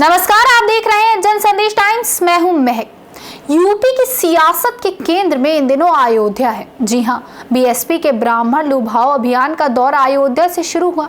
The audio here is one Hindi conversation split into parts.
नमस्कार, आप देख रहे हैं जन संदेश टाइम्स। मैं हूं महक। यूपी की सियासत के केंद्र में इन दिनों अयोध्या है। जी हां, बीएसपी के ब्राह्मण लुभाओ अभियान का दौर अयोध्या से शुरू हुआ।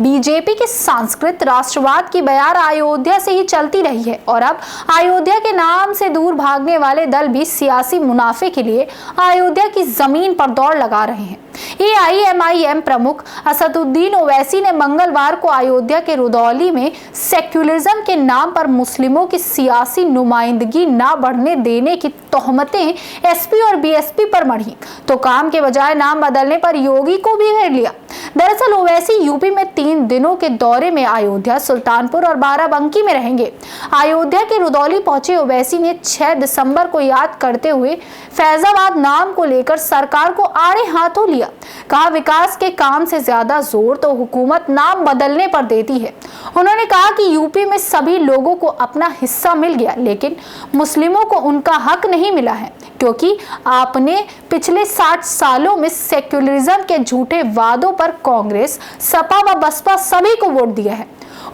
बीजेपी के सांस्कृतिक राष्ट्रवाद की बयार अयोध्या से ही चलती रही है और अब अयोध्या के नाम से दूर भागने वाले दल भी सियासी मुनाफे के लिए अयोध्या की जमीन पर दौड़ लगा रहे हैं। एआईएमआईएम प्रमुख असदुद्दीन ओवैसी ने मंगलवार को अयोध्या के रुदौली में सेक्युलरिज्म के नाम पर मुस्लिमों की सियासी नुमाइंदगी न बढ़ने देने की तोहमतें एसपी और बीएसपी पर मढ़ी तो काम के बजाय नाम बदलने पर योगी को भी घेर लिया। दरअसल ओवैसी यूपी में 3 दिनों के दौरे में अयोध्या, सुल्तानपुर और बाराबंकी में रहेंगे। अयोध्या के रुदौली पहुंचे ओवैसी ने 6 दिसंबर को याद करते हुए फैजाबाद नाम को लेकर सरकार को आड़े हाथों लिया। कहा, विकास के काम से ज्यादा जोर तो हुकूमत नाम बदलने पर देती है। उन्होंने कहा कि यूपी में सभी लोगों को अपना हिस्सा मिल गया, लेकिन मुस्लिमों को उनका हक नहीं मिला है, क्योंकि आपने पिछले 60 सालों में सेक्युलरिज्म के झूठे वादों पर कांग्रेस, सपा व बसपा सभी को वोट दिया है,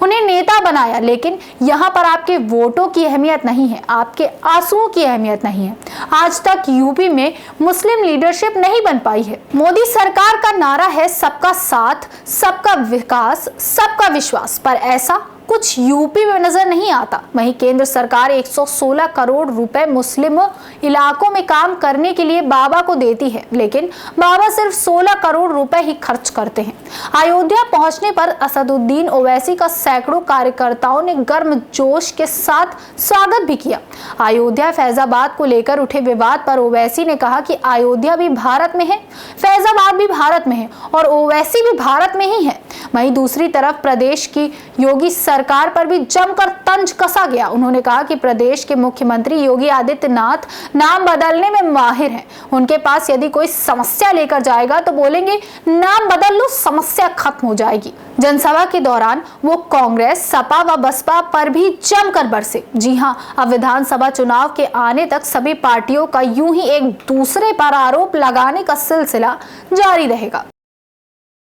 उन्हें नेता बनाया, लेकिन यहाँ पर आपके वोटों की अहमियत नहीं है, आपके आंसुओं की अहमियत नहीं है। आज तक यूपी में मुस्लिम लीडरशिप नहीं बन पाई है। मोदी सरकार का नारा है सबका साथ, सबका विकास, सबका विश्वास, पर ऐसा कुछ यूपी में नजर नहीं आता। वहीं केंद्र सरकार 116 करोड़ रुपए मुस्लिम इलाकों में काम करने के लिए बाबा को देती है, लेकिन बाबा सिर्फ 16 करोड़ रुपए ही खर्च करते हैं। अयोध्या पहुंचने पर असदुद्दीन ओवैसी का सैकड़ों कार्यकर्ताओं ने गर्मजोश के साथ स्वागत भी किया। अयोध्या फैजाबाद को लेकर उठे विवाद पर ओवैसी ने कहा कि अयोध्या भी भारत में है, फैजाबाद भी भारत में है और ओवैसी भी भारत में ही है। वहीं दूसरी तरफ प्रदेश की योगी सरकार पर भी जमकर तंज कसा गया। उन्होंने कहा कि प्रदेश के मुख्यमंत्री योगी आदित्यनाथ नाम बदलने में माहिर हैं। उनके पास यदि कोई समस्या लेकर जाएगा तो बोलेंगे नाम बदल लो, समस्या खत्म हो जाएगी। जनसभा के दौरान वो कांग्रेस, सपा व बसपा पर भी जमकर बरसे। जी हां, अब विधानसभा चुनाव के आने तक सभी पार्टियों का यूं ही एक दूसरे पर आरोप लगाने का सिलसिला जारी रहेगा।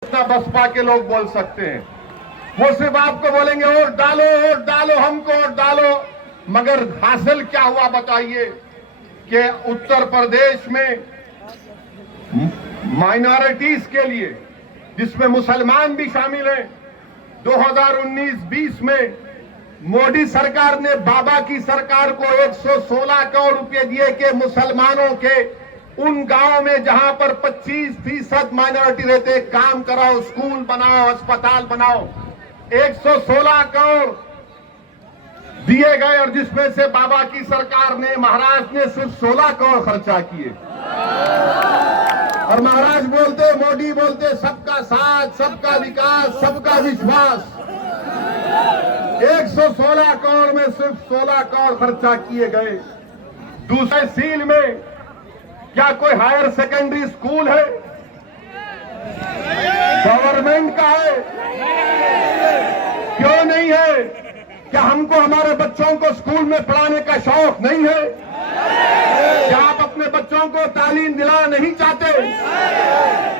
बसपा के लोग बोल सकते हैं, वो सिर्फ आपको बोलेंगे वोट डालो, हमको वोट डालो, मगर हासिल क्या हुआ बताइए कि उत्तर प्रदेश में माइनॉरिटीज के लिए, जिसमें मुसलमान भी शामिल हैं, 2019-20 में मोदी सरकार ने बाबा की सरकार को 116 करोड़ रुपए दिए कि मुसलमानों के उन गांवों में जहां पर 25% माइनॉरिटी रहते, काम कराओ, स्कूल बनाओ, अस्पताल बनाओ। 116 करोड़ दिए गए और जिसमें से बाबा की सरकार ने, महाराष्ट्र ने सिर्फ 16 करोड़ खर्चा किए। और महाराज बोलते, मोदी बोलते सबका साथ, सबका विकास, सबका विश्वास। 116 करोड़ में सिर्फ 16 करोड़ खर्चा किए गए। दूसरे सील में क्या कोई हायर सेकेंडरी स्कूल है? गवर्नमेंट का है, क्यों नहीं है? क्या हमको हमारे बच्चों को स्कूल में पढ़ाने का शौक नहीं है? क्या आप अपने बच्चों को तालीम दिलाना नहीं चाहते?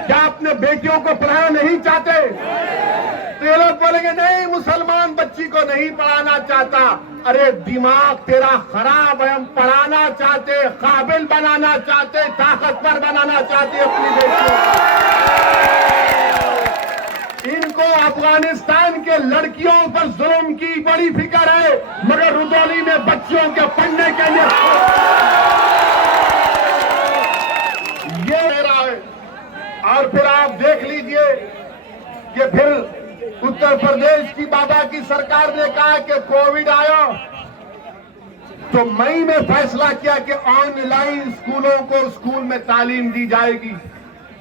क्या अपने बेटियों को पढ़ाना नहीं चाहते? तो ये लोग बोलेंगे नहीं, मुसलमान बच्ची को नहीं पढ़ाना चाहता। अरे दिमाग तेरा खराब है, हम पढ़ाना चाहते, काबिल बनाना चाहते, ताकतवर बनाना चाहते अपनी बेटियों। इनको अफगानिस्तान के लड़कियों पर जुल्म की बड़ी फिक्र है, मगर रुदौली में बच्चियों के पढ़ने के लिए ये मेरा है। और फिर आप देख लीजिए कि फिर उत्तर प्रदेश की बाबा की सरकार ने कहा कि कोविड आया तो मई में फैसला किया कि ऑनलाइन स्कूलों को स्कूल में तालीम दी जाएगी।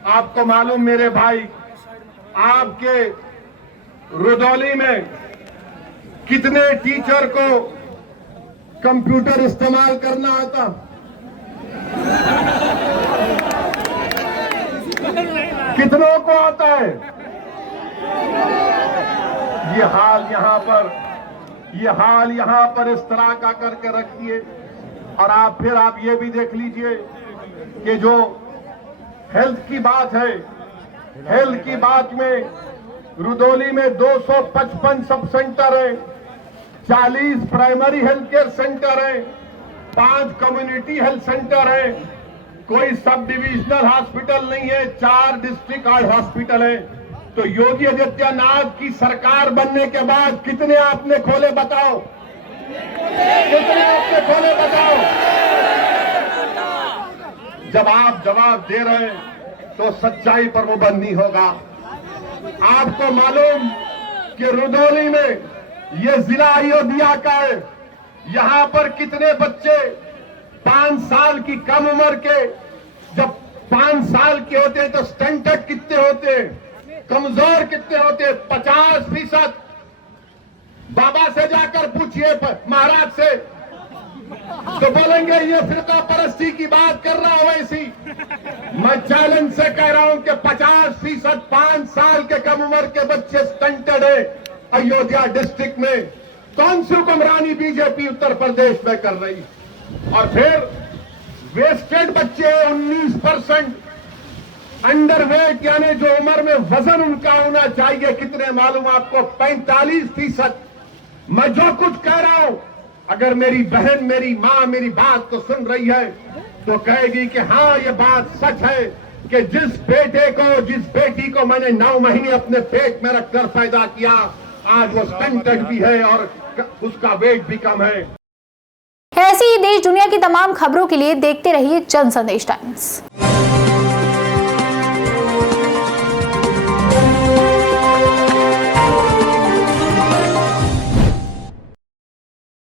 आपको मालूम मेरे भाई, आपके रुदौली में कितने टीचर को कंप्यूटर इस्तेमाल करना आता? कितनों को आता है? ये हाल यहां पर इस तरह का करके रखिए। और आप ये भी देख लीजिए कि जो हेल्थ की बात है, हेल्थ की बात में रुदौली में 255 सब सेंटर है, 40 प्राइमरी हेल्थ केयर सेंटर हैं, 5 कम्युनिटी हेल्थ सेंटर हैं, कोई सब डिविजनल हॉस्पिटल नहीं है, 4 डिस्ट्रिक्ट हॉस्पिटल है। तो योगी आदित्यनाथ की सरकार बनने के बाद कितने आपने खोले बताओ? कितने आपने खोले बताओ? जब आप जवाब दे रहे हैं तो सच्चाई पर पाबंद नहीं होगा। आपको मालूम कि रुधौली में ये जिला अयोध्या का है, यहां पर कितने बच्चे 5 साल की कम उम्र के, जब 5 साल के होते हैं तो स्टंटेड कितने होते हैं, कमजोर कितने होते हैं? 50%। बाबा से जाकर पूछिए, महाराज से, तो बोलेंगे ये फिरका परस्ती की बात कर रहा हो। ऐसी मैं चैलेंज से कह रहा हूं कि 50% 5 साल के कम उम्र के बच्चे स्टंटेड है अयोध्या डिस्ट्रिक्ट में। कौन सी हुक्मरानी बीजेपी उत्तर प्रदेश में कर रही? और फिर वेस्टेड बच्चे 19%, अंडरवेट यानी जो उम्र में वजन उनका होना चाहिए कितने मालूम आपको? 45%। मैं जो कुछ कह रहा हूं, अगर मेरी बहन, मेरी मां मेरी बात को सुन रही है तो कहेगी कि हाँ ये बात सच है कि जिस बेटी को मैंने 9 महीने अपने पेट में रखकर पैदा किया, आज वो स्टंटेड भी है और उसका वेट भी कम है। ऐसी ही देश दुनिया की तमाम खबरों के लिए देखते रहिए जन संदेश टाइम्स।